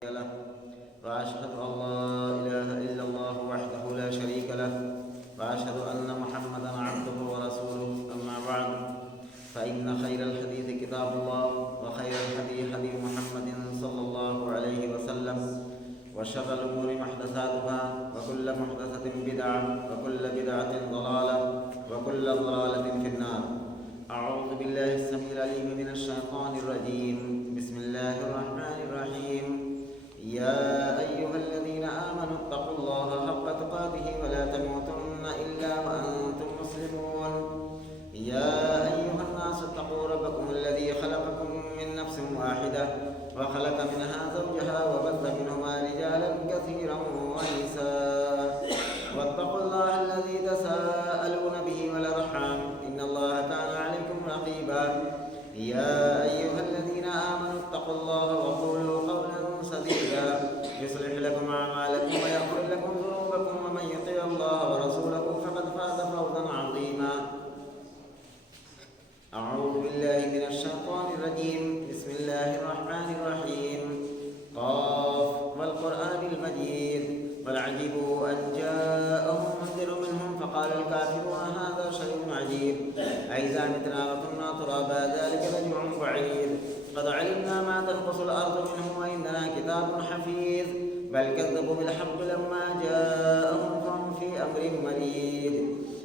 له وأشهد أن لا إله إلا الله وحده لا شريك له وأشهد أن محمدا عبده ورسوله أما بعد فإن خير الحديث كتاب الله وخير الهدي هدي محمد صلى الله عليه وسلم وشر الأمور محدثاتها وكل محدثة بدعة وكل بدعة ضلالة وكل ضلالة في النار. أعوذ بالله السميع العليم من الشيطان الرجيم. بسم الله الرحمن الرحيم. يا أيها الذين آمنوا اتقوا الله حق تقاته ولا تموتن إلا وأنتم مسلمون. يا أيها الناس اتقوا ربكم الذي خلقكم من نفس واحدة وخلق منها زوجها وبث منهما رجالا كثيرا ونساء واتقوا الله الذي تساءلون به والأرحام إن الله كان عليكم رقيبا. يا أيها الذين آمنوا اتقوا الله وقولوا قولا سديدا يصلح لكم أعمالكم ويغفر لكم ذنوبكم ومن يطع الله ورسوله فقد فاز فوزا عظيما. أعوذ بالله من الشيطان الرجيم. بسم الله الرحمن الرحيم. قاف والقرآن المجيد بل عجبوا أن جاءهم منذر منهم فقال الكافرون هذا شيء عجيب أئذا متنا وكنا ترابا ذلك رجع بعيد قد علمنا ما تنقص الأرض منهم وإننا كتاب حفيظ بل كذبوا بالحق لما جاءهم فهم في أمر مريد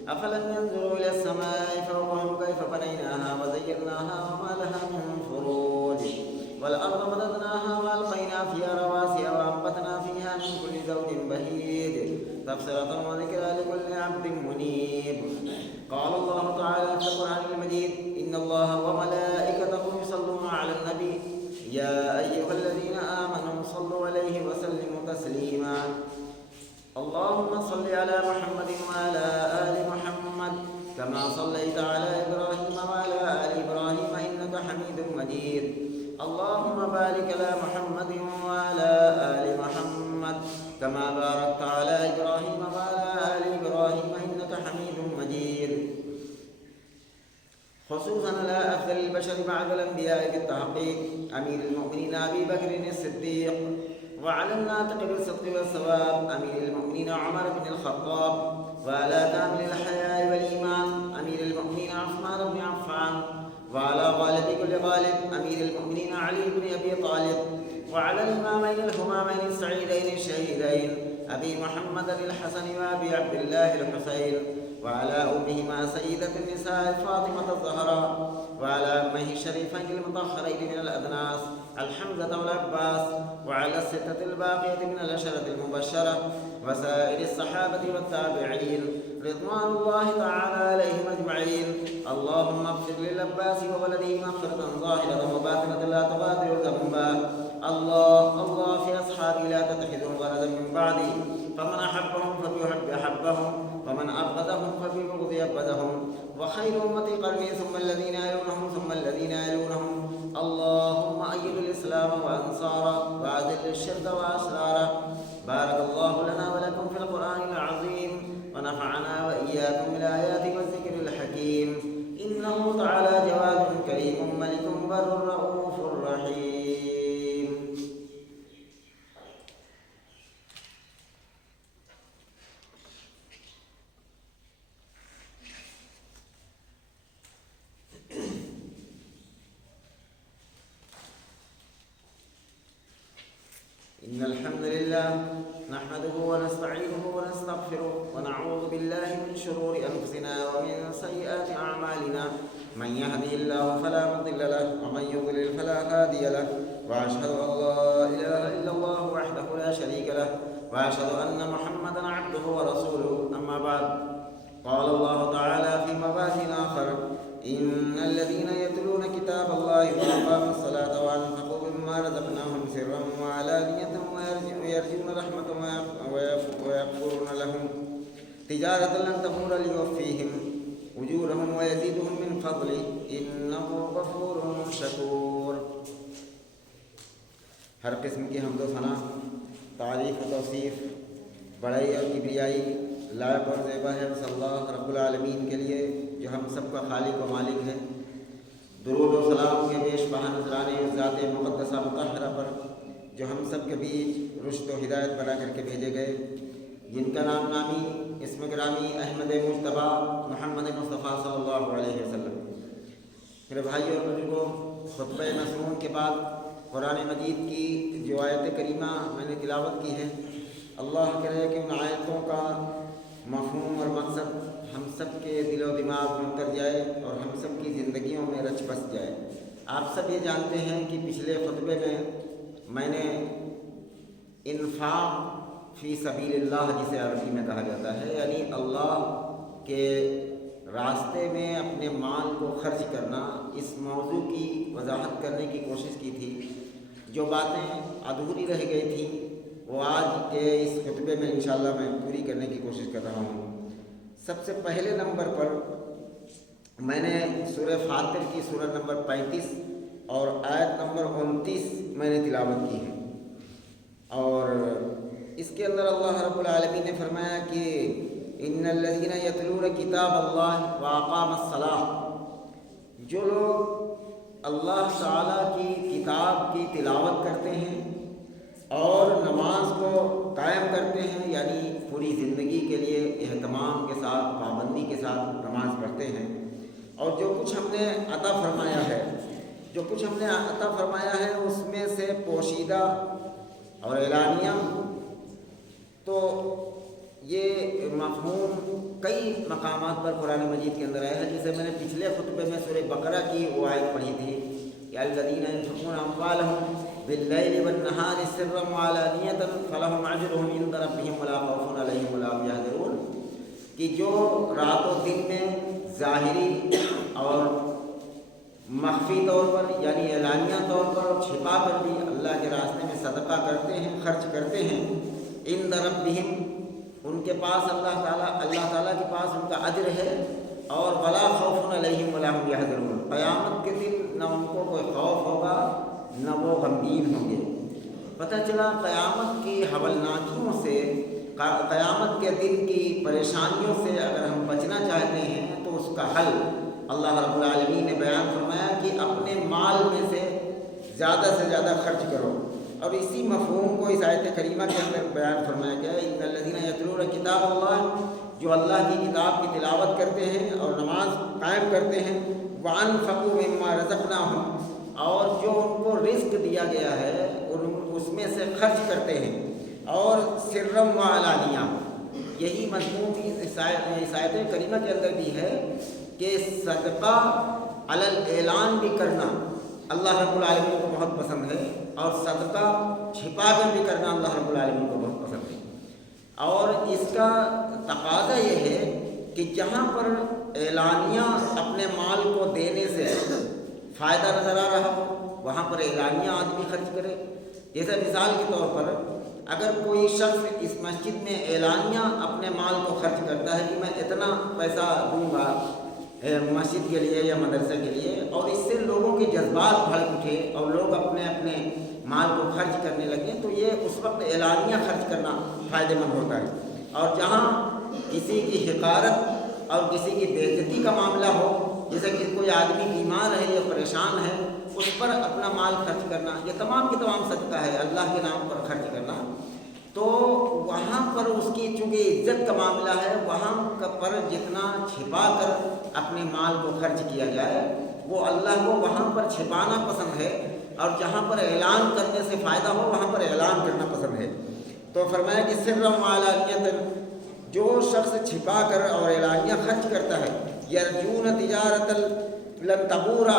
أفلم ينظروا إلى السماء فوقهم كيف بنيناها وزيناها وما لها من فروج والأرض مددناها وألقينا فيها رواسي وأنبتنا فيها من كل زوج بهيج تبصرة وذكرى لكل عبد منيب. قال الله تعالى في القرآن المجيد إن الله وملائكته يصلون على النبي يا أيها الذين آمنوا صلوا عليه وسلموا تسليما. اللهم صل على محمد وعلى آل محمد كما صليت على إبراهيم وعلى آل إبراهيم إنك حميد مجيد. اللهم بارك على محمد وعلى آل محمد كما باركت على إبراهيم وعلى آل إبراهيم إنك حميد مجيد. خصوصا على أفضل البشر بعد الأنبياء بالتحقيق أمير المؤمنين أبي بكر الصديق وعلى الناطق بالصدق والصواب أمير المؤمنين عمر بن الخطاب وعلى كامل الحياء والإيمان أمير المؤمنين عثمان بن عفان وعلى غالب كل غالب أمير المؤمنين علي بن أبي طالب وعلى الإمامين الهمامين السعيدين الشهيدين أبي محمد الحسن وأبي عبد الله الحسين وعلى أمهما سيدة النساء فاطمة الزهراء وعلى أمه الشريفين المطهرين من الأدناس الحمزة والعباس وعلى الستة الباقية من العشرة المبشرة وسائر الصحابة والتابعين رضوان الله تعالى عليهم أجمعين. اللهم اغفر للعباس وولده مغفرة ظاهرة وباطنة لا تغادر ذنبا. الله في أصحابي لا تتخذوا غرضا من بعدي فمن أحبهم فبيحب أحبهم ومن أبغضهم فببغض أبغضهم وخير أمتي قرني ثم الذين يلونهم ثم الذين يلونهم. اللهم أيد الإسلام وأنصاره وأذل الشرك وأسراره. بارك الله لنا ولكم في القرآن العظيم ونفعنا وإياكم بالآيات والذكر الحكيم إنه تعالى جواد كريم ملك بر رؤوف رحيم. إن الحمد لله نحمده ونستعينه ونستغفره ونعوذ بالله من شرور أنفسنا ومن سيئات أعمالنا من يهده الله فلا مضل له ومن يضلل فلا هادي له وأشهد أن لا إله إلا الله وحده لا شريك له وأشهد أن محمدا عبده ورسوله. أما بعد قال الله تعالى في مواطن آخر إن الذين يتلون كتاب الله وأقاموا الصلاة وأنفقوا مما رزقناهم سرا وعلانية ويرجون رحمة ويغفرون لهم تجارة لن تبور ليوفيهم أجورهم ويزيدهم من فضله إنه غفور شكور. ہر قسم کی حمد و ثنا تعریف و توصیف بڑائی اور کبریائی لائق اور زیبا ہے صلی اللہ رب العالمین کے لیے جو ہم سب کا خالق و مالک ہے. درود و سلام کے بیش بہا نذرانے ذات مقدسہ مطہرہ پر جو ہم سب کے بیچ رشد و ہدایت بنا کر کے بھیجے گئے، جن کا نام نامی اسم گرامی احمد مجتبیٰ محمد مصطفیٰ صلی اللہ علیہ وسلم۔ میرے بھائیوں اور بزرگوں، خطبہ مسنون کے بعد قرآن مجید کی جو آیت کریمہ میں نے تلاوت کی ہے، اللہ کرے کہ ان آیتوں کا مفہوم اور مقصد ہم سب کے دل و دماغ میں اتر جائے اور ہم سب کی زندگیوں میں رچ بس جائے۔ آپ سب یہ جانتے ہیں کہ پچھلے خطبے میں نے انفاق فی سبیل اللہ، جسے عربی میں کہا جاتا ہے، یعنی اللہ کے راستے میں اپنے مال کو خرچ کرنا، اس موضوع کی وضاحت کرنے کی کوشش کی تھی۔ جو باتیں ادھوری رہ گئی تھیں وہ آج کے اس خطبے میں انشاءاللہ میں پوری کرنے کی کوشش کر رہا ہوں۔ سب سے پہلے نمبر پر میں نے سورہ فاطر کی سورہ نمبر 35 اور آیت نمبر 29 میں نے تلاوت کی ہے، اور اس کے اندر اللہ رب العالمین نے فرمایا کہ ان الذین یتلون کتاب اللہ واقاموا الصلاۃ، جو لوگ اللہ تعالیٰ کی کتاب کی تلاوت کرتے ہیں اور نماز کو قائم کرتے ہیں، یعنی پوری زندگی کے لیے اہتمام کے ساتھ، پابندی کے ساتھ نماز پڑھتے ہیں، اور جو کچھ ہم نے عطا فرمایا ہے اس میں سے پوشیدہ اور اعلانیہ، تو یہ مفہوم کئی مقامات پر قرآن مجید کے اندر آیا ہے، جسے میں نے پچھلے خطبے میں سورہ بقرہ کی وہ آیت پڑھی تھی کہ الذین ينفقون اموالهم باللیل والنہار سرا وعلانیۃ فلہم اجرہم عند ربہم ولا خوف علیہم ولا هم یحزنون، کہ جو رات و دن میں ظاہری اور مخفی طور پر یعنی اعلانیہ طور پر اور چھپا کر بھی اللہ کے راستے میں صدقہ کرتے ہیں، خرچ کرتے ہیں، عند ربہم، ان کے پاس اللہ تعالیٰ کے پاس ان کا اجر ہے، اور ولا خوف علیہم ولا هم یحزنون، قیامت کے دن نہ ان کو کوئی خوف ہوگا نہ وہ غمگین ہوں گے۔ پتہ چلا قیامت کی ہولناکیوں سے، قیامت کے دن کی پریشانیوں سے اگر ہم بچنا چاہتے ہیں تو اس کا حل اللہ رب العالمین نے بیان فرمایا کہ اپنے مال میں سے زیادہ سے زیادہ خرچ کرو، اور اسی مفہوم کو اس آیت کریمہ کے اندر بیان فرمایا گیا ہے ان الذین یتلون کتاب اللہ، جو اللہ کی کتاب کی تلاوت کرتے ہیں اور نماز قائم کرتے ہیں، وانفقوا مما رزقناہم، اور جو ان کو رزق دیا گیا ہے اس میں سے خرچ کرتے ہیں، اور سرم و علانیہ، یہی مضمون اس آیت کریمہ کے اندر بھی ہے کہ صدقہ علی الاعلان بھی کرنا اللہ رب العالمین کو بہت پسند ہے، اور صدقہ چھپا کر بھی کرنا اللہ رب العالمین کو بہت پسند ہے۔ اور اس کا تقاضا یہ ہے کہ جہاں پر اعلانیہ اپنے مال کو دینے سے فائدہ نظر آ رہا ہو وہاں پر اعلانیہ آدمی خرچ کرے۔ جیسے مثال کے طور پر اگر کوئی شخص اس مسجد میں اعلانیہ اپنے مال کو خرچ کرتا ہے کہ میں اتنا پیسہ دوں گا مسجد کے لیے یا مدرسے کے لیے، اور اس سے لوگوں کے جذبات بھڑک اٹھے اور لوگ اپنے مال کو خرچ کرنے لگے، تو یہ اس وقت اعلانیہ خرچ کرنا فائدہ مند ہوتا ہے۔ اور جہاں کسی کی حقارت اور کسی کی بے عزتی کا معاملہ ہو، جیسے کہ کوئی آدمی بیمار ہے یا پریشان ہے، اس پر اپنا مال خرچ کرنا، یہ تمام کی تمام صدقہ ہے، اللہ کے نام پر خرچ کرنا، تو وہاں پر اس کی چونکہ عزت کا معاملہ ہے، وہاں پر جتنا چھپا کر اپنے مال کو خرچ کیا جائے وہ اللہ کو وہاں پر چھپانا پسند ہے، اور جہاں پر اعلان کرنے سے فائدہ ہو وہاں پر اعلان کرنا پسند ہے۔ تو فرمایا کہ سرم و علانیۃ، جو شخص چھپا کر اور اعلانیہ خرچ کرتا ہے، یرجون تجارت لن تبور،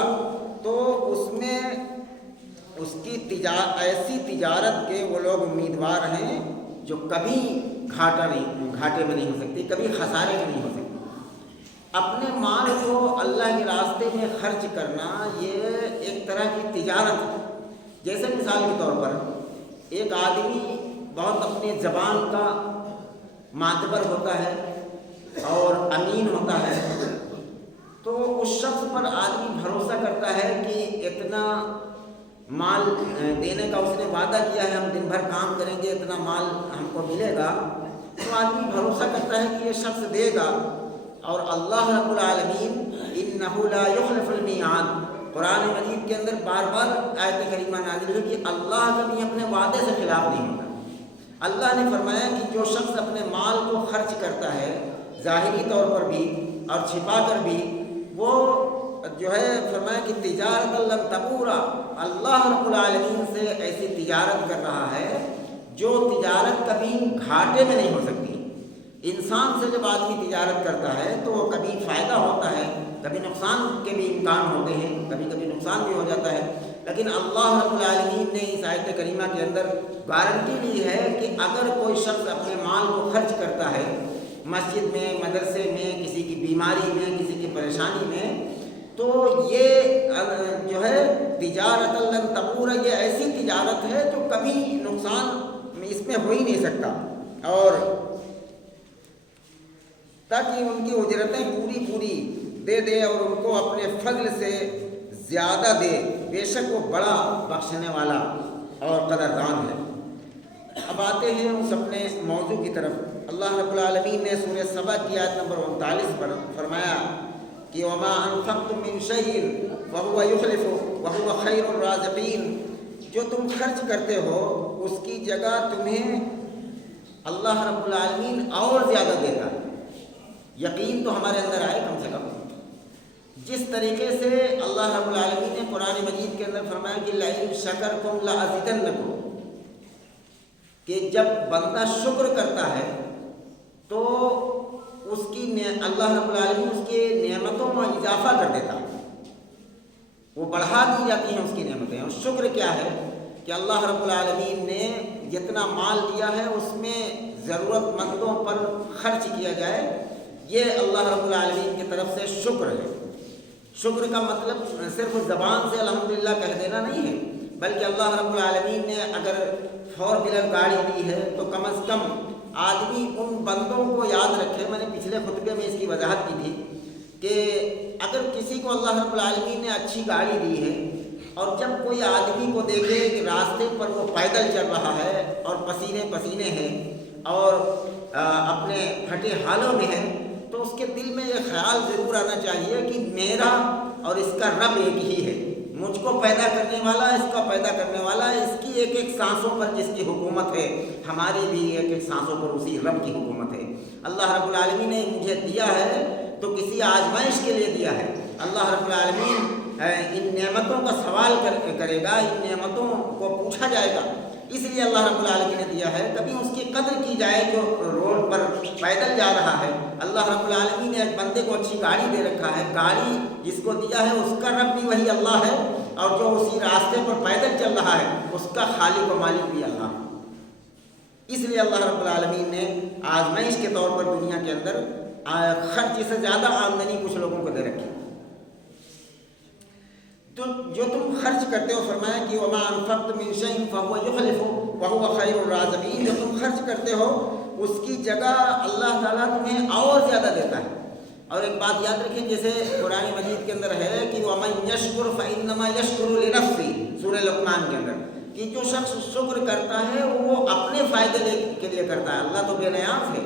تو اس میں اس کی ایسی تجارت کے وہ لوگ امیدوار ہیں جو کبھی گھاٹے میں نہیں ہو سکتی، کبھی خسارے میں نہیں ہو سکتی۔ اپنے مال کو اللہ کے راستے میں خرچ کرنا یہ ایک طرح کی تجارت ہے۔ جیسے مثال کے طور پر ایک آدمی بہت اپنی زبان کا معتبر ہوتا ہے اور امین ہوتا ہے، تو اس شخص پر آدمی بھروسہ کرتا ہے کہ اتنا مال دینے کا اس نے وعدہ کیا ہے، ہم دن بھر کام کریں گے اتنا مال ہم کو ملے گا، تو آدمی بھروسہ کرتا ہے کہ یہ شخص دے گا، اور اللہ رب العالمین انہ لا یخلف المیعاد، قرآن مجید کے اندر بار بار آیت کریمہ نازل ہوئی کہ اللہ کبھی اپنے وعدے سے خلاف نہیں ہوتا۔ اللہ نے فرمایا کہ جو شخص اپنے مال کو خرچ کرتا ہے ظاہری طور پر بھی اور چھپا کر بھی، وہ جو ہے فرمایا کہ تجارت لن تبورا، اللہ رب العالمین سے ایسی تجارت کر رہا ہے جو تجارت کبھی گھاٹے میں نہیں ہو سکتی۔ انسان سے جب آدمی تجارت کرتا ہے تو کبھی فائدہ ہوتا ہے، کبھی نقصان کے بھی امکان ہوتے ہیں، کبھی کبھی نقصان بھی ہو جاتا ہے، لیکن اللہ رب العالمین نے اس آیت کریمہ کے اندر گارنٹی لی ہے کہ اگر کوئی شخص اپنے مال کو خرچ کرتا ہے مسجد میں، مدرسے میں، کسی کی بیماری میں، کسی کی پریشانی میں، تو یہ جو ہے تجارت لن تبور، یہ ایسی تجارت ہے جو کبھی نقصان اس میں ہو ہی نہیں سکتا، اور تاکہ ان کی اجرتیں پوری دے دے اور ان کو اپنے فضل سے زیادہ دے، بے شک وہ بڑا بخشنے والا اور قدردان ہے۔ اب آتے ہیں اس اپنے موضوع کی طرف۔ اللہ رب العالمین نے سورہ سبا کی آیت نمبر 39 پر فرمایا کہ وما انفقتم من شيء فهو يخلفه وهو خير الرازقين، جو تم خرچ کرتے ہو اس کی جگہ تمہیں اللہ رب العالمین اور زیادہ دیتا ہے۔ یقین تو ہمارے اندر آئے کم سے کم، جس طریقے سے اللہ رب العالمین نے قرآن مجید کے اندر فرمایا کہ لئن شکرتم لأزیدنکم، کہ جب بندہ شکر کرتا ہے تو اس کی اللہ رب العالمین اس کے نعمتوں میں اضافہ کر دیتا ہے، وہ بڑھا دی جاتی ہیں اس کی نعمتیں۔ اور شکر کیا ہے کہ اللہ رب العالمین نے جتنا مال دیا ہے اس میں ضرورت مندوں پر خرچ کیا جائے، یہ اللہ رب العالمین کی طرف سے شکر ہے۔ شکر کا مطلب صرف زبان سے الحمدللہ کہہ دینا نہیں ہے، بلکہ اللہ رب العالمین نے اگر 4 ویلر گاڑی دی ہے تو کم از کم آدمی ان بندوں کو یاد رکھے۔ میں نے پچھلے خطبے میں اس کی وضاحت کی تھی کہ اگر کسی کو اللہ رب العالمین نے اچھی گاڑی دی ہے اور جب کوئی آدمی کو دیکھے کہ راستے پر وہ پیدل چل رہا ہے اور پسینے ہیں اور اپنے پھٹے حالوں میں ہے، تو اس کے دل میں یہ خیال ضرور آنا چاہیے کہ میرا اور اس کا رب ایک ہی ہے، مجھ کو پیدا کرنے والا، اس کا پیدا کرنے والا، اس کی ایک ایک سانسوں پر جس کی حکومت ہے، ہماری بھی ایک ایک سانسوں پر اسی رب کی حکومت ہے۔ اللہ رب العالمین نے مجھے دیا ہے تو کسی آزمائش کے لیے دیا ہے۔ اللہ رب العالمین ان نعمتوں کا سوال کرے گا، ان نعمتوں کو پوچھا جائے گا، اس لیے اللہ رب العالمین نے دیا ہے۔ کبھی اس کی قدر کی جائے جو روڈ پر پیدل جا رہا ہے، اللہ رب العالمین نے ایک بندے کو اچھی گاڑی دے رکھا ہے، گاڑی جس کو دیا ہے اس کا رب بھی وہی اللہ ہے، اور جو اسی راستے پر پیدل چل رہا ہے اس کا خالق و مالک بھی اللہ ہے۔ اس لیے اللہ رب العالمین نے آزمائش کے طور پر دنیا کے اندر خرچ سے زیادہ آمدنی کچھ لوگوں کو دے رکھی۔ تو جو تم خرچ کرتے ہو، فرمایا کہ وما انفقتم من شيء فهو يخلفه وهو خير الرازقين، جو تم خرچ کرتے ہو اس کی جگہ اللہ تعالیٰ تمہیں اور زیادہ دیتا ہے۔ اور ایک بات یاد رکھیں، جیسے قرآن مجید کے اندر ہے کہ ومن يشكر فإنما يشكر لنفسه، سورہ لقمان کے اندر، کہ جو شخص شکر کرتا ہے وہ اپنے فائدے کے لیے کرتا ہے۔ اللہ تو بے نیاز ہے،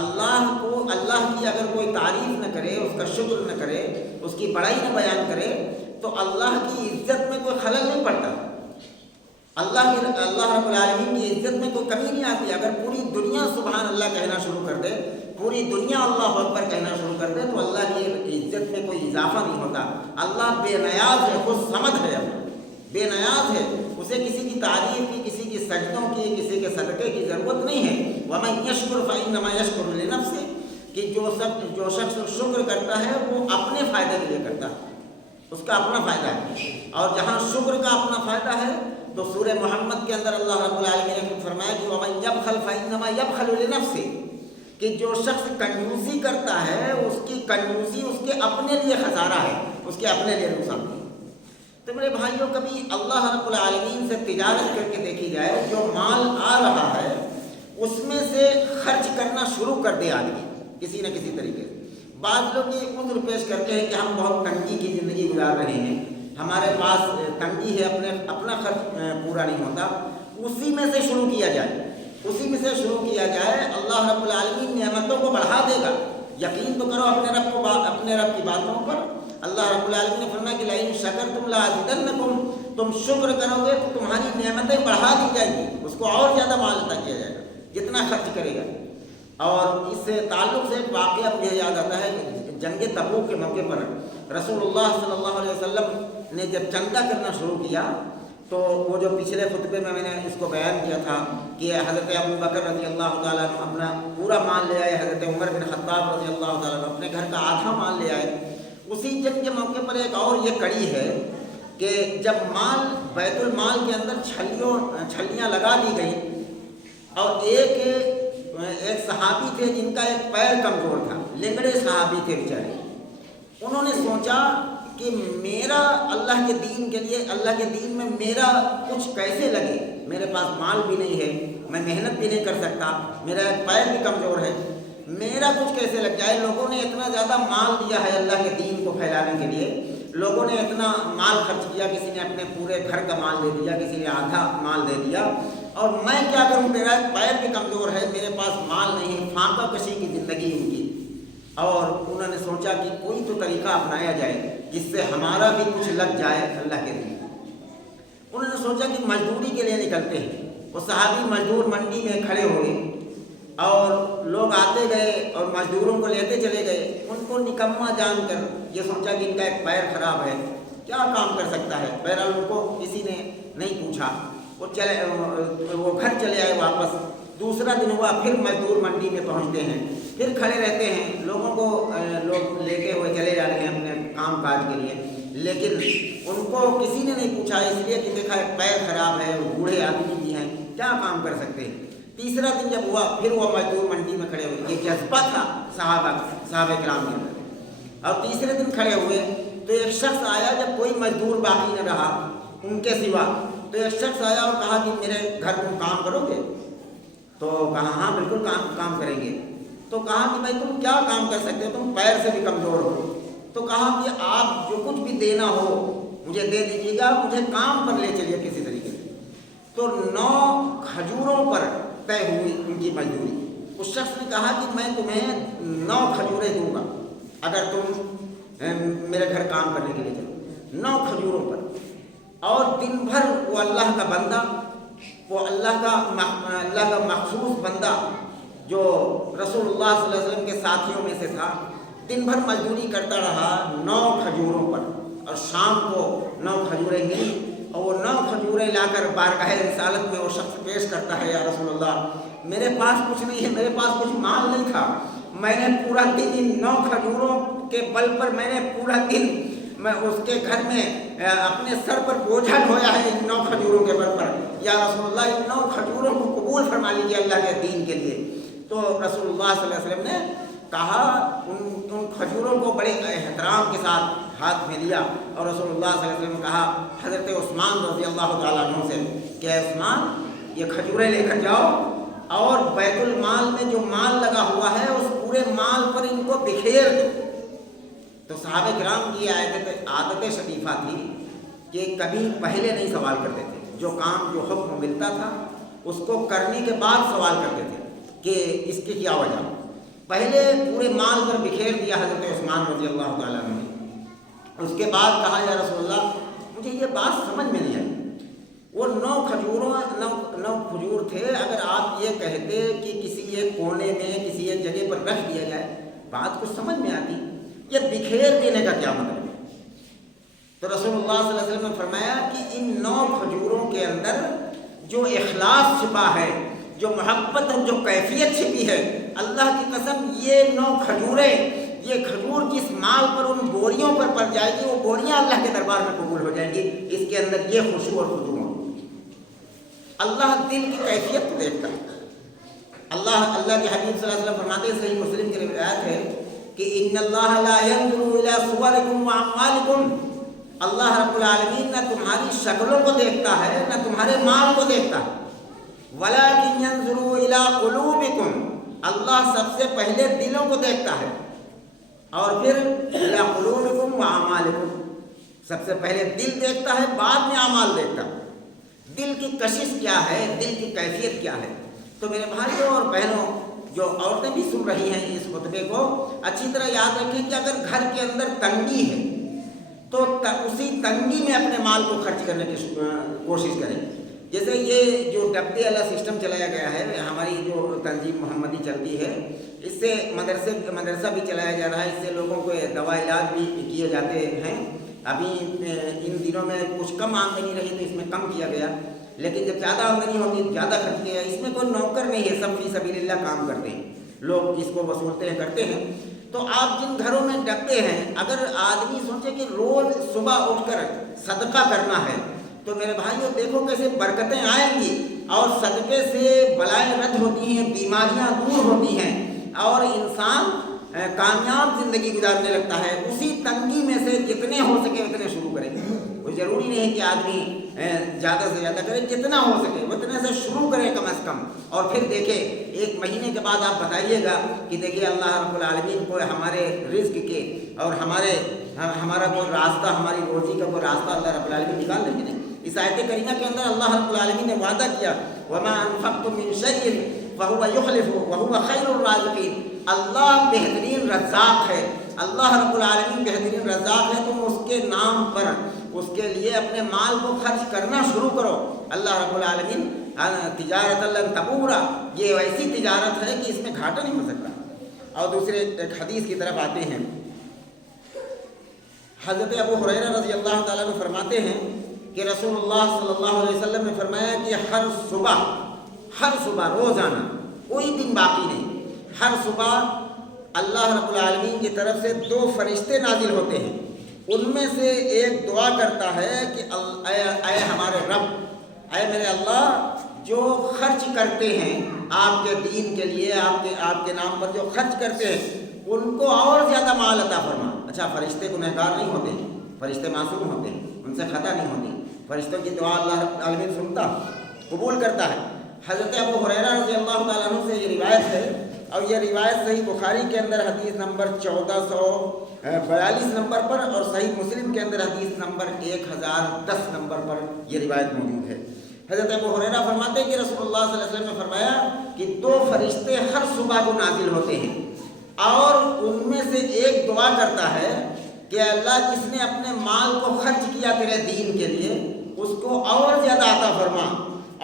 اللہ کی اگر کوئی تعریف نہ کرے، اس کا شکر نہ کرے، اس کی بڑائی نہ بیان کرے تو اللہ کی عزت میں کوئی خلل نہیں پڑتا، اللہ رب العالمین کی عزت میں کوئی کمی نہیں آتی۔ اگر پوری دنیا سبحان اللہ کہنا شروع کر دے، پوری دنیا اللہ اکبر کہنا شروع کر دے، تو اللہ کی عزت میں کوئی اضافہ نہیں ہوتا۔ اللہ بے نیاز ہے، خود صمد ہے، بے نیاز ہے، اسے کسی کی تعریف کی، کسی کی سجدوں کی، کسی کے صدقے کی ضرورت نہیں ہے۔ وَمَن يَشْكُرْ فَإِنَّمَا يَشْكُرُ لِنَفْسِهِ، کہ جو شخص شکر کرتا ہے وہ اپنے فائدے کے لیے کرتا ہے، اس کا اپنا فائدہ ہے۔ اور جہاں شکر کا اپنا فائدہ ہے تو سورہ محمد کے اندر اللہ رب العالمین نے فرمایا کہ وَمَن يَبْخَلْ فَإِنَّمَا يَبْخَلُ لِنَفْسِهِ، کہ جو شخص کنجوسی کرتا ہے اس کی کنجوسی اس کے اپنے لیے خسارہ ہے، اس کے اپنے لیے نقصان ہے۔ تو میرے بھائیوں، کبھی اللہ رب العالمین سے تجارت کر کے دیکھی جائے، جو مال آ رہا ہے اس میں سے خرچ کرنا شروع کر دے آدمی کسی نہ کسی طریقے سے۔ بعض لوگ یہ عذر پیش کرتے ہیں کہ ہم بہت تنگی کی زندگی گزار رہے ہیں، ہمارے پاس تنگی ہے، اپنا خرچ پورا نہیں ہوتا، اسی میں سے شروع کیا جائے، اسی میں سے شروع کیا جائے، اللہ رب العالمین نعمتوں کو بڑھا دے گا۔ یقین تو کرو اپنے رب کی باتوں پر، اللہ رب العالمین نے فرمایا کہ لئن شکرتم لازیدنکم، تم شکر کرو گے تو تمہاری نعمتیں بڑھا دی جائیں گی، اس کو اور زیادہ مال عطا کیا جائے گا جتنا خرچ کرے گا۔ اور اس سے تعلق سے ایک واقعہ مجھے یاد آتا ہے کہ جنگ تبوک کے موقع پر رسول اللہ صلی اللہ علیہ وسلم نے جب چندہ کرنا شروع کیا تو وہ جو پچھلے خطبے میں نے اس کو بیان کیا تھا کہ حضرت ابو بکر رضی اللہ تعالیٰ عنہ اپنا پورا مال لے آئے، حضرت عمر بن خطاب رضی اللہ تعالیٰ عنہ اپنے گھر کا آدھا مال لے آئے۔ اسی جنگ کے موقع پر ایک اور یہ کڑی ہے کہ جب مال بیت المال کے اندر چھلیاں لگا دی گئیں اور ایک صحابی تھے جن کا ایک پیر کمزور تھا، لنگڑے صحابی تھے بیچارے، انہوں نے سوچا کہ میرا اللہ کے دین کے لیے، اللہ کے دین میں میرا کچھ کیسے لگے، میرے پاس مال بھی نہیں ہے، میں محنت بھی نہیں کر سکتا، میرا ایک پیر بھی کمزور ہے، میرا کچھ کیسے لگ جائے۔ لوگوں نے اتنا زیادہ مال دیا ہے اللہ کے دین کو پھیلانے کے لیے، لوگوں نے اتنا مال خرچ کیا، کسی نے اپنے پورے گھر کا مال دے دیا، کسی نے آدھا مال دے دیا، اور میں کیا کروں، میرا ایک پیر بھی کمزور ہے، میرے پاس مال نہیں ہے، فاقہ کشی کی زندگی ان کی۔ اور انہوں نے سوچا کہ کوئی تو طریقہ اپنایا جائے جس سے ہمارا بھی کچھ لگ جائے اللہ کے دین۔ انہوں نے سوچا کہ مزدوری کے لیے نکلتے ہیں۔ وہ صحابی مزدور منڈی میں کھڑے ہوئے اور لوگ آتے گئے اور مزدوروں کو لیتے چلے گئے۔ ان کو نکما جان کر یہ سوچا کہ ان کا ایک پیر خراب ہے، کیا کام کر سکتا ہے، بہرحال ان کو کسی نے نہیں پوچھا، وہ گھر چلے آئے واپس۔ دوسرا دن ہوا، پھر مزدور منڈی میں پہنچتے ہیں، پھر کھڑے رہتے ہیں، لوگوں کو لوگ لیتے ہوئے چلے جا رہے ہیں اپنے کام کاج کے لیے، لیکن ان کو کسی نے نہیں پوچھا، اس لیے کہ دیکھا ایک پیر خراب ہے، وہ بوڑھے آدمی بھی ہیں، کیا کام کر سکتے ہیں۔ تیسرا دن جب ہوا، پھر وہ مزدور منڈی میں کھڑے ہوئے، یہ جذبہ تھا صحابہ کرام کے اندر۔ اور تیسرے دن کھڑے ہوئے تو ایک شخص آیا، جب کوئی مزدور باقی نہ رہا ان کے سوا، تو ایک شخص آیا اور کہا کہ میرے گھر تم کام کرو گے؟ تو کہا ہاں بالکل کام کریں گے۔ تو کہا کہ بھائی تم کیا کام کر سکتے ہو، تم پیر سے بھی کمزور ہو۔ تو کہا کہ آپ جو کچھ بھی دینا ہو مجھے دے دیجیے گا، مجھے کام پر لے چلیے کسی طریقے سے۔ تو 9 کھجوروں پر طے ہوئی ان کی مزدوری۔ اس شخص نے کہا کہ میں تمہیں 9 کھجوریں دوں گا اگر تم میرے گھر کام کرنے کے لیے چلو، 9 کھجوروں پر۔ اور دن بھر وہ اللہ کا بندہ، وہ اللہ کا مخصوص بندہ جو رسول اللہ صلی اللہ علیہ وسلم کے ساتھیوں میں سے تھا، دن بھر مزدوری کرتا رہا 9 کھجوروں پر، اور شام کو 9 کھجوریں ملی، اور وہ 9 کھجوریں لا کر بارگاہ رسالت میں وہ شخص پیش کرتا ہے، یا رسول اللہ میرے پاس کچھ نہیں ہے، میرے پاس کچھ مال نہیں تھا، میں نے پورا دن ان 9 کھجوروں کے بل پر میں نے پورا دن میں اس کے گھر میں اپنے سر پر بوجھا ڈھویا ہے ان 9 کھجوروں کے بل پر، یا رسول اللہ ان 9 کھجوروں کو قبول فرما لیجیے اللہ کے دین کے لیے۔ تو رسول اللہ صلی اللہ علیہ وسلم نے کہا، ان کھجوروں کو بڑے احترام کے ساتھ ہاتھ میں لیا، اور رسول اللہ صلی اللہ علیہ وسلم نے کہا حضرت عثمان رضی اللہ تعالیٰ عنہ سے کہ اے عثمان یہ کھجوریں لے کر جاؤ، اور بیت المال میں جو مال لگا ہوا ہے اس پورے مال پر ان کو بکھیر دو۔ تو صحابہ کرام کی عادت شریفہ تھی کہ کبھی پہلے نہیں سوال کرتے تھے، جو کام جو حکم ملتا تھا اس کو کرنے کے بعد سوال کرتے تھے کہ اس کی کیا وجہ۔ پہلے پورے مال پر بکھیر دیا حضرت عثمان رضی اللہ تعالیٰ عنہ نے، اس کے بعد کہا یا رسول اللہ مجھے یہ بات سمجھ میں نہیں آئی، وہ 9 کھجور تھے، اگر آپ یہ کہتے کہ کسی ایک کونے میں کسی ایک جگہ پر رکھ دیا جائے بات کچھ سمجھ میں آتی، یہ بکھیر دینے کا کیا مطلب ہے؟ تو رسول اللہ صلی اللہ علیہ وسلم نے فرمایا کہ ان 9 کھجوروں کے اندر جو اخلاص چھپا ہے، جو محبت اور جو کیفیت چھپی ہے، اللہ کی قسم یہ 9 کھجوریں، یہ کھجور جس مال پر ان بوریوں پر پڑ جائے گی وہ بوریاں اللہ کے دربار میں قبول ہو جائیں گی، اس کے اندر یہ خشوع اور خضوع ہوگی۔ اللہ دل کی کیفیت کو دیکھتا ہے۔ اللہ کے حبیب صلی اللہ علیہ وسلم فرماتے ہیں، صحیح مسلم کی روایت ہے کہ ان اللہ لا ينظر الى صورکم واعمالکم، اللہ رب العالمین نہ تمہاری شکلوں کو دیکھتا ہے نہ تمہارے مال کو دیکھتا ہے، ولکن ينظر الى قلوبکم، اللہ سب سے پہلے دلوں کو دیکھتا ہے، اور پھر الى قلوبکم واعمالکم، سب سے پہلے دل دیکھتا ہے بعد میں اعمال دیکھتا ہے۔ دل کی کشش کیا ہے، دل کی کیفیت کیا ہے؟ تو میرے بھائیوں اور بہنوں، جو عورتیں بھی سن رہی ہیں اس خطبے کو، اچھی طرح یاد رکھیں کہ اگر گھر کے اندر تنگی ہے، تو اسی تنگی میں اپنے مال کو خرچ کرنے کی کوشش کریں. جیسے یہ جو ڈبے والا سسٹم چلایا گیا ہے، ہماری جو تنظیم محمدی چلتی ہے، اس سے مدرسہ بھی چلایا جا رہا ہے، اس سے لوگوں کو دوا علاج بھی کیے جاتے ہیں. ابھی ان دنوں میں کچھ کم آمدنی رہی تو اس میں کم کیا گیا، لیکن جب زیادہ آمدنی ہوتی ہے زیادہ خرچ کیا. اس میں کوئی نوکر نہیں ہے، سب فی سبیل اللہ کام کرتے ہیں، لوگ اس کو وصولتے ہیں کرتے ہیں. تو آپ جن گھروں میں ڈبے ہیں، اگر آدمی سوچے کہ روز صبح اٹھ کر صدقہ کرنا ہے تو میرے بھائیوں دیکھو کیسے برکتیں آئیں گی، اور صدقے سے بلائیں رد ہوتی ہیں، بیماریاں دور ہوتی ہیں، اور انسان کامیاب زندگی گزارنے لگتا ہے. اسی تنگی میں سے جتنے ہو سکے اتنے شروع کریں. کوئی ضروری نہیں ہے کہ آدمی زیادہ سے زیادہ کرے، جتنا ہو سکے اتنے سے شروع کریں کم از کم. اور پھر دیکھیں 1 مہینے کے بعد آپ بتائیے گا کہ دیکھیے اللہ رب العالمین کو ہمارے رزق کے اور ہمارا کوئی راستہ، ہماری روزی کا کوئی راستہ اللہ رب العالمین نکال دیں گے. اس آیت کریمہ کے اندر اللہ رب العالمین نے وعدہ کیا وَمَا أَنفَقْتُم مِّن شَيْءٍ فَهُوَ يُخْلِفُهُ وَهُوَ خَيْرُ الرَّازِقِينَ. اللہ بہترین رزاق ہے، اللہ رب العالمین بہترین رزاق ہے. تم اس کے نام پر اس کے لیے اپنے مال کو خرچ کرنا شروع کرو. اللہ رب العالمین تجارت لن تبورا، یہ ایسی تجارت ہے کہ اس میں گھاٹا نہیں ہو سکتا. اور دوسرے ایک حدیث کی طرف آتے ہیں. حضرت ابو ہریرہ رضی اللہ تعالیٰ عنہ فرماتے ہیں کہ رسول اللہ صلی اللہ علیہ وسلم نے فرمایا کہ ہر صبح روزانہ، کوئی دن باقی نہیں، ہر صبح اللہ رب العالمین کی طرف سے 2 فرشتے نازل ہوتے ہیں. ان میں سے ایک دعا کرتا ہے کہ اے ہمارے رب، اے میرے اللہ، جو خرچ کرتے ہیں آپ کے دین کے لیے، آپ کے نام پر جو خرچ کرتے ہیں ان کو اور زیادہ مال عطا فرما. اچھا، فرشتے گنہگار نہیں ہوتے، فرشتے معصوم ہوتے ہیں، ان سے خطا نہیں ہوتی. فرشتوں کی دعا اللہ رب العالمین سنتا، قبول کرتا ہے. حضرت ابو ہریرہ رضی اللہ تعالیٰ عنہ سے یہ روایت ہے، اور یہ روایت صحیح بخاری کے اندر حدیث نمبر 1442 نمبر پر، اور صحیح مسلم کے اندر حدیث نمبر 1010 نمبر پر یہ روایت موجود ہے. حضرت ابو ہریرہ فرماتے ہیں کہ رسول اللہ صلی اللہ علیہ وسلم نے فرمایا کہ 2 فرشتے ہر صبح کو نازل ہوتے ہیں، اور ان میں سے ایک دعا کرتا ہے کہ اللہ جس نے اپنے مال کو خرچ کیا تیرے دین کے لیے اس کو اور زیادہ عطا فرما،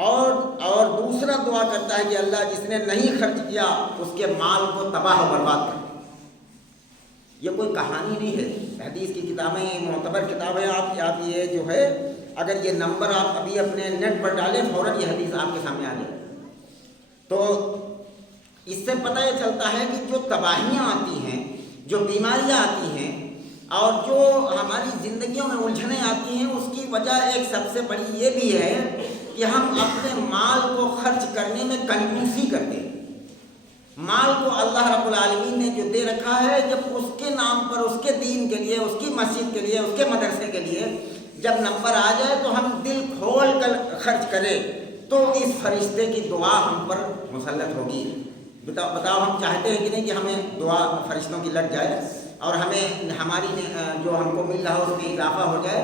اور دوسرا دعا کرتا ہے کہ اللہ جس نے نہیں خرچ کیا اس کے مال کو تباہ و برباد کر. یہ کوئی کہانی نہیں ہے، حدیث کی کتابیں معتبر کتابیں. آپ یہ جو ہے اگر یہ نمبر آپ ابھی اپنے نیٹ پر ڈالیں فوراً یہ حدیث آپ کے سامنے آ جائے. تو اس سے پتہ یہ چلتا ہے کہ جو تباہیاں آتی ہیں، جو بیماریاں آتی ہیں، اور جو ہماری زندگیوں میں الجھنیں آتی ہیں، اس کی وجہ ایک سب سے بڑی یہ بھی ہے کہ ہم اپنے مال کو خرچ کرنے میں کنجوسی کرتے ہیں. مال کو اللہ رب العالمین نے جو دے رکھا ہے، جب اس کے نام پر، اس کے دین کے لیے، اس کی مسجد کے لیے، اس کے مدرسے کے لیے جب نمبر آ جائے تو ہم دل کھول کر خرچ کریں تو اس فرشتے کی دعا ہم پر مسلط ہوگی. بتاؤ ہم چاہتے ہیں کہ نہیں کہ ہمیں دعا فرشتوں کی لگ جائے اور ہماری جو ہم کو مل رہا ہے اس میں اضافہ ہو جائے،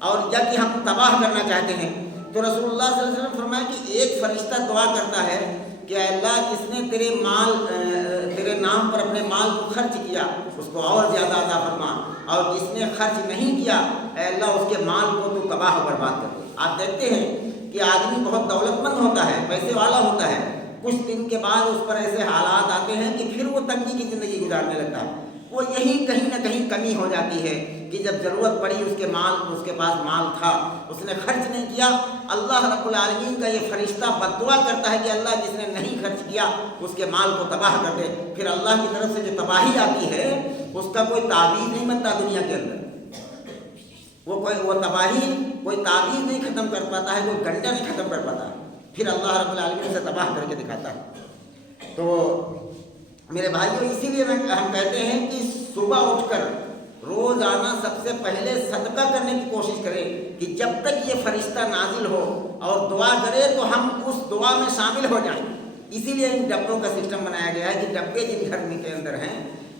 اور یا کہ ہم تباہ کرنا چاہتے ہیں. تو رسول اللہ صلی اللہ علیہ وسلم فرمایا کہ ایک فرشتہ دعا کرتا ہے کہ اے اللہ جس نے تیرے نام پر اپنے مال کو خرچ کیا اس کو اور زیادہ عطا فرما، اور جس نے خرچ نہیں کیا اے اللہ اس کے مال کو تو تباہ و برباد کر. آپ دیکھتے ہیں کہ آدمی بہت دولت مند ہوتا ہے، پیسے والا ہوتا ہے، کچھ دن کے بعد اس پر ایسے حالات آتے ہیں کہ پھر وہ تنگی کی زندگی گزارنے لگتا ہے. وہ یہی کہیں نہ کہیں کمی ہو جاتی ہے کہ جب ضرورت پڑی اس کے پاس مال تھا، اس نے خرچ نہیں کیا. اللہ رب العالمین کا یہ فرشتہ بد دعا کرتا ہے کہ اللہ جس نے نہیں خرچ کیا اس کے مال کو تباہ کر دے. پھر اللہ کی طرف سے جو تباہی آتی ہے اس کا کوئی تعویذ نہیں بنتا دنیا کے اندر. وہ تباہی کوئی تعویذ نہیں ختم کر پاتا ہے، کوئی گنڈا نہیں ختم کر پاتا ہے، پھر اللہ رب العالمین سے تباہ کر کے دکھاتا ہے. تو میرے بھائیوں، اسی لیے ہم کہتے ہیں کہ صبح اٹھ کر روزانہ سب سے پہلے صدقہ کرنے کی کوشش کریں کہ جب تک یہ فرشتہ نازل ہو اور دعا کرے تو ہم اس دعا میں شامل ہو جائیں. اسی لیے ان ڈبوں کا سسٹم بنایا گیا ہے کہ ڈبے جن گھر کے اندر ہیں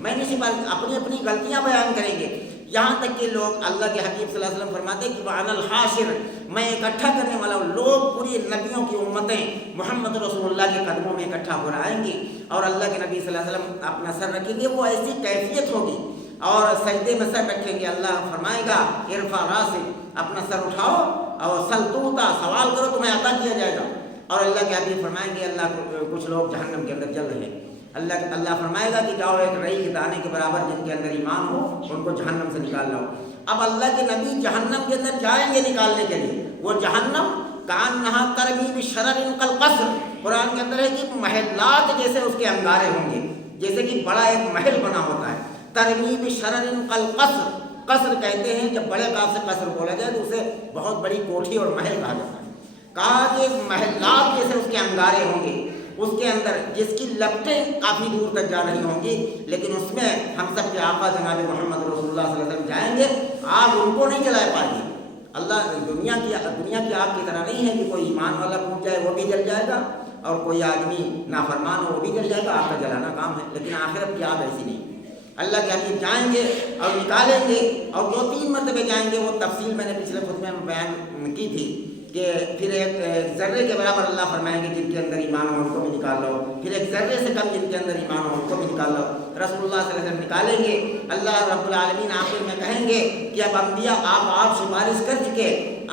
میں نہیں صرف اپنی اپنی غلطیاں بیان کریں گے، یہاں تک کہ لوگ اللہ کے حبیب صلی اللہ علیہ وسلم فرماتے ہیں کہ وَأَنَا الْحَاشِرُ، میں اکٹھا کرنے والا ہوں، لوگ پوری نبیوں کی امتیں محمد رسول اللہ کے قدموں میں اکٹھا ہو آئیں گی اور اللہ کے نبی صلی اللہ علیہ وسلم اپنا سر رکھیں گے، وہ ایسی کیفیت ہوگی اور سجدے میں سر رکھیں گے، اللہ فرمائے گا ارفع راسک، اپنا سر اٹھاؤ اور سل توتا، سوال کرو تمہیں عطا کیا جائے گا، اور اللہ کے حبیب فرمائیں گے اللہ کچھ لوگ جہنم کے اندر جل رہے ہیں، اللہ فرمائے گا کہ جاؤ ایک رئی کے دانے کے برابر جن کے اندر ایمان ہو ان کو جہنم سے نکال لاؤ۔ اب اللہ کے نبی جہنم کے اندر جائیں گے نکالنے کے لیے، وہ جہنم کانہا ترمی بشرر کالقصر، قرآن کے اندر ہے کہ محلات جیسے اس کے انگارے ہوں گے، جیسے کہ بڑا ایک محل بنا ہوتا ہے، ترمی بشرر کالقصر، قصر کہتے ہیں جب بڑے کاف سے قصر بولا جائے تو اسے بہت بڑی کوٹھی اور محل کہا جاتا ہے، کہا کہ محلات جیسے اس کے انگارے ہوں گے، اس کے اندر جس کی لپٹیں کافی دور تک جا رہی ہوں گی، لیکن اس میں ہم سب کے آقا جناب محمد رسول اللہ صلی اللہ علیہ وسلم جائیں گے، آگ ان کو نہیں جلائے پائے گی۔ اللہ دنیا کی آگ کی طرح نہیں ہے کہ کوئی ایمان والا پہنچ جائے وہ بھی جل جائے گا اور کوئی آدمی نافرمان ہو وہ بھی جل جائے گا، آگ کا جلانا کام ہے، لیکن آخرت کی آگ ایسی نہیں۔ اللہ کے حبیب جائیں گے اور نکالیں گے اور 2-3 مرتبہ جائیں گے، وہ تفصیل میں نے پچھلے خطبے میں بیان کی تھی کہ پھر ایک ذرے کے برابر اللہ فرمائیں گے جن کے اندر ایمان ہو ان کو بھی نکال لو، پھر ایک ذرے سے کم جن کے اندر ایمان ہو ان کو بھی نکال لو، رسول اللہ صلی اللہ علیہ وسلم نکالیں گے، اللہ رب العالمین آخر میں کہیں گے کہ اب انبیاء آپ سفارش کر چکے،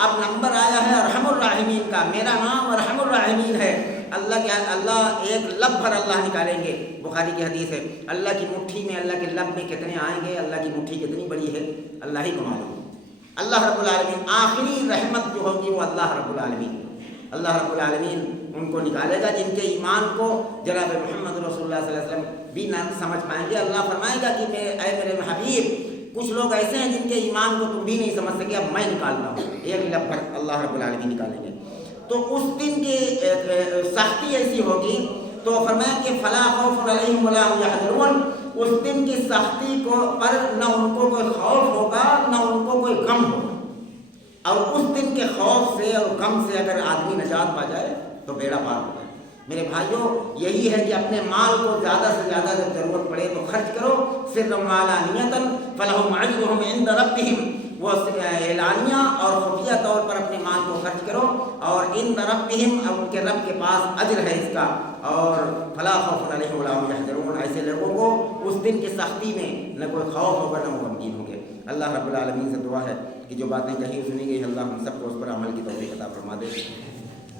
اب نمبر آیا ہے ارحم الراحمین کا، میرا نام ارحم الراحمین ہے، اللہ ایک لب بھر اللہ نکالیں گے، بخاری کی حدیث ہے، اللہ کی مٹھی میں اللہ کے لب میں کتنے آئیں گے، اللہ کی مٹھی کتنی بڑی ہے اللہ ہی کو معلوم۔ اللہ رب العالمین آخری رحمت جو ہوگی وہ اللہ رب العالمین ان کو نکالے گا جن کے ایمان کو جناب محمد رسول اللہ صلی اللہ علیہ وسلم بھی نہ سمجھ پائیں گے۔ اللہ فرمائے گا کہ اے میرے حبیب کچھ لوگ ایسے ہیں جن کے ایمان کو تم بھی نہیں سمجھ سکے، اب میں نکالتا ہوں، ایک لب بھر اللہ رب العالمین نکالیں گے۔ تو اس دن کی سختی ایسی ہوگی، تو فرمایا کہ فلا خوف علیہم ولا هم یحزنون، اس دن کی سختی پر نہ ان کو کوئی خوف ہوگا نہ ان کو کوئی غم ہوگا، اور اس دن کے خوف سے اور غم سے اگر آدمی نجات پا جائے تو بیڑا پار ہو جائے۔ میرے بھائیوں یہی ہے کہ اپنے مال کو زیادہ سے زیادہ جب ضرورت پڑے تو خرچ کرو، سرا وعلانیۃ فلہم اجرہم عند ربہم، وہ اعلانیہ اور خفیہ طور پر اپنے مال کو خرچ کرو، اور عند ربہم، ان کے رب کے پاس اجر ہے اس کا، اور فلا خوف علیہم ولا هم یحزنون، ایسے لوگوں کو اس دن کی سختی میں نہ کوئی خوف ہوگا نہ وہ غمگین ہوں گے۔ اللہ رب العالمین سے دعا ہے کہ جو باتیں کہیں سنی گئی اللہ ہم سب کو اس پر عمل کی توفیق عطا فرما دے۔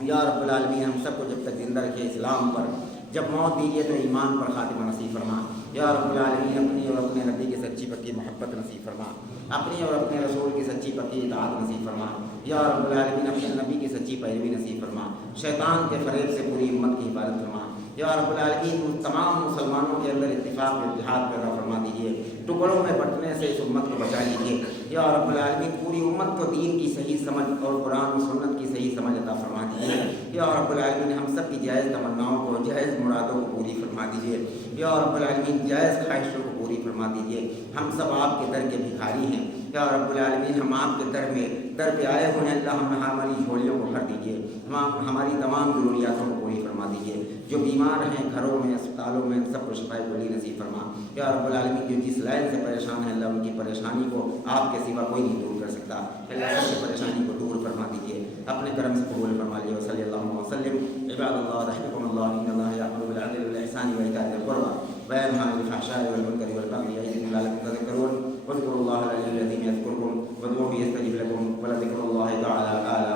یا رب العالمین ہم سب کو جب تک زندہ رکھے اسلام پر، جب موت دیجیے تو ایمان پر خاتمہ نصیب فرما۔ یا رب العالمین اپنی اور اپنے نبی کی سچی پکی محبت نصیب فرما، اپنی اور اپنے رسول کی سچی پکی اطاعت نصیب فرما۔ یا رب العالمین اپنے نبی کی سچی پیروی نصیب فرما، شیطان کے فریب سے پوری امت کی حفاظت فرما۔ یا رب العالمین تمام مسلمانوں کے اندر اتفاق و اتحاد پیدا فرما دیجیے، ٹکڑوں میں بٹنے سے اس امت کو بچا لیجیے۔ یا رب العالمین پوری امت کو دین کی صحیح سمجھ اور قرآن و سنت کی صحیح سمجھ عطا فرما دیجیے۔ یا رب العالمین ہم سب کی جائز تمناؤں کو، جائز مرادوں کو پوری فرما دیجیے۔ یا رب العالمین جائز خواہشوں کو پوری فرما دیجیے۔ ہم سب آپ کے در کے بھکاری ہیں، یا رب العالمین ہم آپ کے در پہ آئے ہوئے ہیں، اللہ ہم ہماری جھولیوں کو بھر دیجیے، ہماری تمام ضروریاتوں کو پوری فرما دیجیے۔ جو بیمار ہیں گھروں میں اسپتالوں میں سب کو شفا کلی نصیب فرما۔ یا رب العالمین جو جس لائن سے پریشان ہے اللہ ان کی پریشانی کو آپ کے سوا کوئی نہیں دور کر سکتا، اللہ سب کی پریشانی کو دور فرما دیجیے، اپنے کرم سے قبول فرما لیجیے۔ وصلی اللہ وسلم عباد اللہ رحمکم اللہ، ان اللہ یأمر بالعدل والإحسان وإیتاء ذی القربى وینہی عن الفحشاء والمنکر والبغی یعظکم لعلکم تذکرون، واذکروا اللہ العلی العظیم یذکرکم وادعوہ یستجب لکم ولذکر اللہ تعالی اعلی